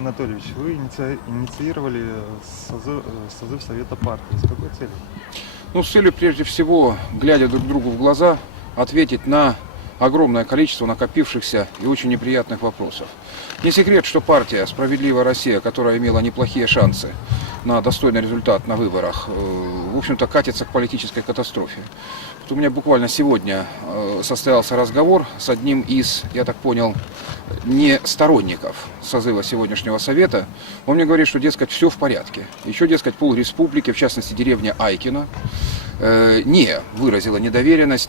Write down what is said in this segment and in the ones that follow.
Анатольевич, вы инициировали созыв Совета партии. С какой целью? Ну, с целью, прежде всего, глядя друг другу в глаза, ответить на огромное количество накопившихся и очень неприятных вопросов. Не секрет, что партия «Справедливая Россия», которая имела неплохие шансы на достойный результат на выборах, в общем-то, катится к политической катастрофе. Вот у меня буквально сегодня состоялся разговор с одним из, я так понял, не сторонников созыва сегодняшнего совета. Он мне говорит, что, дескать, все в порядке. Еще, дескать, полреспублики, в частности, деревня Айкино, не выразила недоверие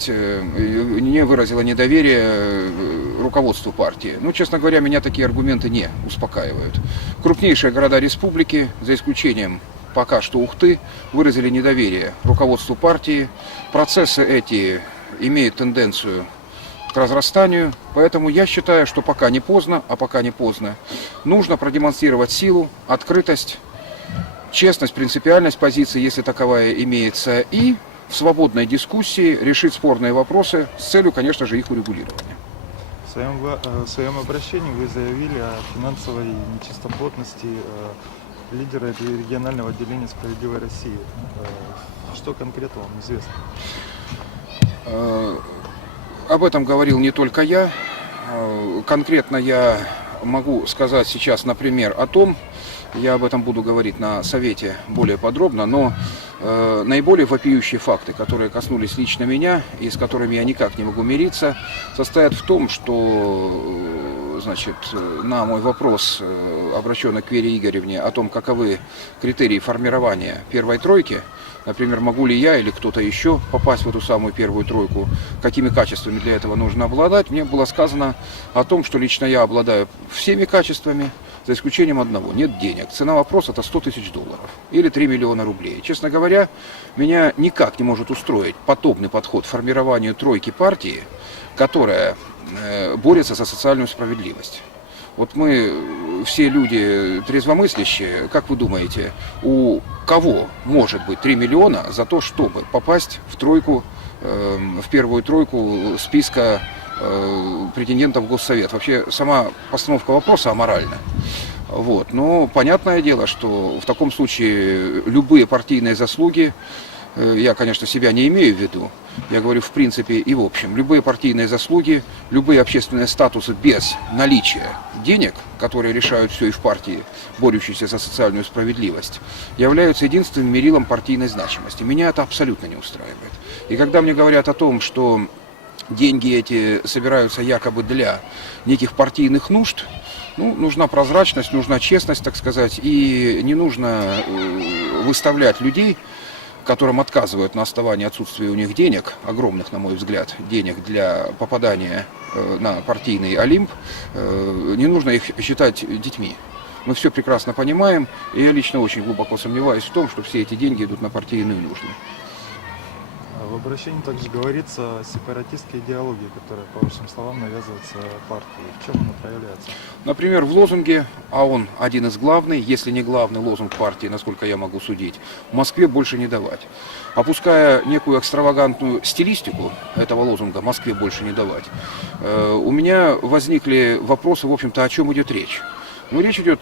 руководству партии. Ну, честно говоря, меня такие аргументы не успокаивают. Крупнейшие города республики, за исключением пока что Ухты, выразили недоверие руководству партии. Процессы эти имеют тенденцию к разрастанию, поэтому я считаю, что пока не поздно, нужно продемонстрировать силу, открытость, честность, принципиальность позиции, если таковая имеется, и в свободной дискуссии решить спорные вопросы с целью, конечно же, их урегулирования. В своем обращении вы заявили о финансовой нечистоплотности лидера регионального отделения «Справедливой России». Что конкретно вам известно? Об этом говорил не только я. Конкретно я могу сказать сейчас, например, о том, я об этом буду говорить на совете более подробно, но наиболее вопиющие факты, которые коснулись лично меня и с которыми я никак не могу мириться, состоят в том, что, значит, на мой вопрос, обращенный к Вере Игоревне, о том, каковы критерии формирования первой тройки, например, могу ли я или кто-то еще попасть в эту самую первую тройку, какими качествами для этого нужно обладать, мне было сказано о том, что лично я обладаю всеми качествами, за исключением одного – нет денег. Цена вопроса – это $100 000 или 3 миллиона рублей. Честно говоря, меня никак не может устроить подобный подход к формированию тройки партии, которая борется за социальную справедливость. Вот мы все люди трезвомыслящие, как вы думаете, у кого может быть 3 миллиона за то, чтобы попасть в тройку, в первую тройку списка претендентов в Госсовет? Вообще сама постановка вопроса аморальна. Вот. Но понятное дело, что в таком случае любые партийные заслуги, я, конечно, себя не имею в виду, я говорю в принципе и в общем, любые партийные заслуги, любые общественные статусы без наличия денег, которые решают все и в партии, борющейся за социальную справедливость, являются единственным мерилом партийной значимости. Меня это абсолютно не устраивает. И когда мне говорят о том, что деньги эти собираются якобы для неких партийных нужд, ну, нужна прозрачность, нужна честность, так сказать, и не нужно выставлять людей, которым отказывают на основании отсутствия у них денег, огромных, на мой взгляд, денег для попадания на партийный Олимп, не нужно их считать детьми. Мы все прекрасно понимаем, и я лично очень глубоко сомневаюсь в том, что все эти деньги идут на партийные нужды. В обращении также говорится о сепаратистской идеологии, которая, по вашим словам, навязывается партией. В чем она проявляется? Например, в лозунге, а он один из главных, если не главный лозунг партии, насколько я могу судить, «Москве больше не давать». Опуская некую экстравагантную стилистику этого лозунга «Москве больше не давать», у меня возникли вопросы, в общем-то, о чем идет речь. Ну, речь идет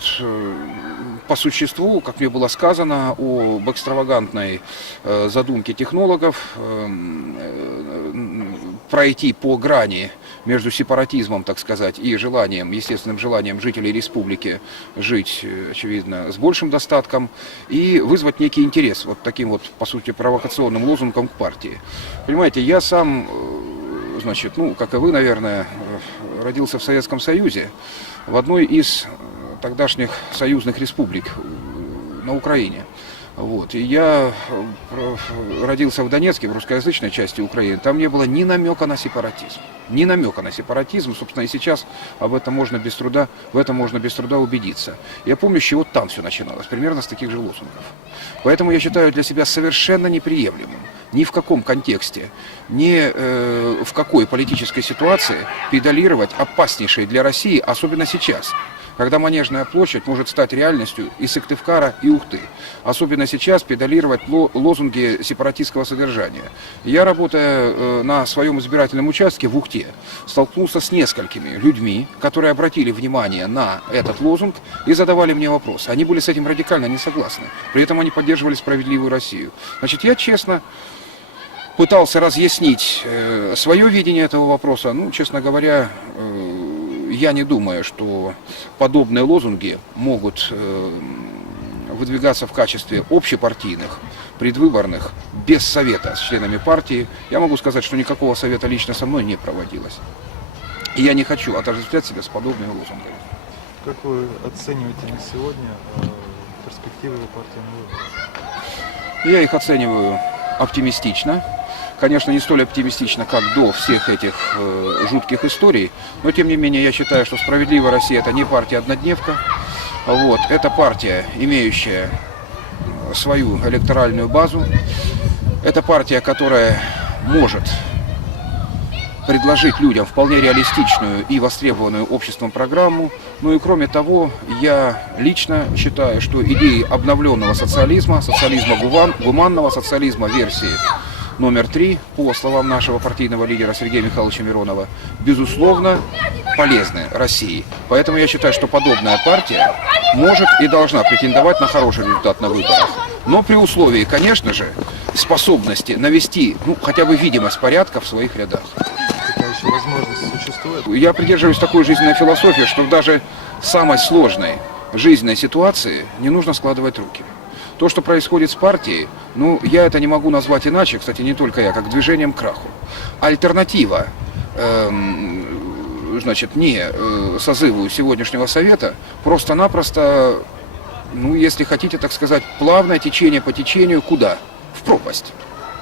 по существу, как мне было сказано, об экстравагантной задумке технологов пройти по грани между сепаратизмом, так сказать, и желанием, естественным желанием жителей республики жить, очевидно, с большим достатком и вызвать некий интерес вот таким вот, по сути, провокационным лозунгом к партии. Понимаете, я сам, значит, ну, как и вы, наверное, родился в Советском Союзе, в одной из тогдашних союзных республик на Украине. Вот. И я родился в Донецке, в русскоязычной части Украины. Там не было ни намека на сепаратизм. Ни намека на сепаратизм. Собственно, и сейчас в этом можно без труда убедиться. Я помню, с чего там все начиналось. Примерно с таких же лозунгов. Поэтому я считаю для себя совершенно неприемлемым ни в каком контексте, ни в какой политической ситуации педалировать опаснейшей для России, особенно сейчас, когда Манежная площадь может стать реальностью и Сыктывкара, и Ухты. Особенно сейчас педалировать лозунги сепаратистского содержания. Я, работая на своем избирательном участке в Ухте, столкнулся с несколькими людьми, которые обратили внимание на этот лозунг и задавали мне вопросы. Они были с этим радикально не согласны. При этом они поддерживали справедливую Россию. Значит, я честно пытался разъяснить свое видение этого вопроса. Ну, честно говоря, я не думаю, что подобные лозунги могут выдвигаться в качестве общепартийных, предвыборных, без совета с членами партии. Я могу сказать, что никакого совета лично со мной не проводилось. И я не хочу отождествлять себя с подобными лозунгами. Как вы оцениваете на сегодня перспективы партии на выборах? Я их оцениваю оптимистично. Конечно, не столь оптимистично, как до всех этих жутких историй, но тем не менее я считаю, что «Справедливая Россия» — это не партия-однодневка. Вот. Это партия, имеющая свою электоральную базу. Это партия, которая может предложить людям вполне реалистичную и востребованную обществом программу. Ну и кроме того, я лично считаю, что идеи обновленного социализма, социализма гуманного, социализма версии номер 3, по словам нашего партийного лидера Сергея Михайловича Миронова, безусловно, полезны России. Поэтому я считаю, что подобная партия может и должна претендовать на хороший результат на выборах. Но при условии, конечно же, способности навести хотя бы видимость порядка в своих рядах. Такая еще возможность существует? Я придерживаюсь такой жизненной философии, что в даже самой сложной жизненной ситуации не нужно складывать руки. То, что происходит с партией, я это не могу назвать иначе, кстати, не только я, как движением к краху. Альтернатива, не созыву сегодняшнего совета, просто-напросто, если хотите, так сказать, плавное течение по течению куда? В пропасть.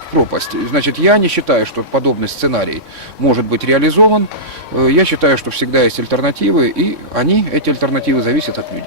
В пропасть. Значит, я не считаю, что подобный сценарий может быть реализован. Я считаю, что всегда есть альтернативы, и эти альтернативы, зависят от людей.